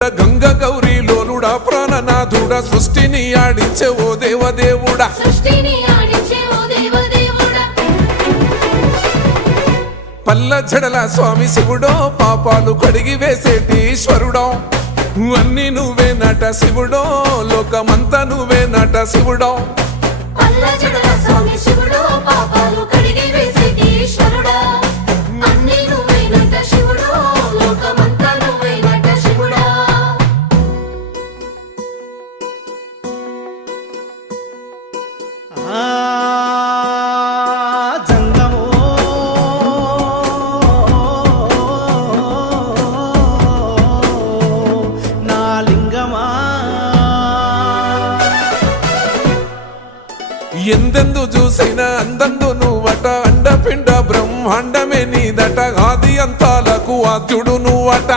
గంగ గౌరీ లోలుడా ప్రాణనాథుడా సృష్టిని ఆడించే ఓ దేవదేవుడా పల్ల జడల స్వామి శివుడో పాపాలు కడిగి వేసేటి ఈశ్వరుడో అన్ని నువ్వే నట శివుడో లోకమంతా నువ్వే నట శివుడో ఎందెందు చూసిన అందందు నువ్వట అండపిండ బ్రహ్మాండమే నీదట ఆది అంతాలకు ఆద్యుడు నువ్వట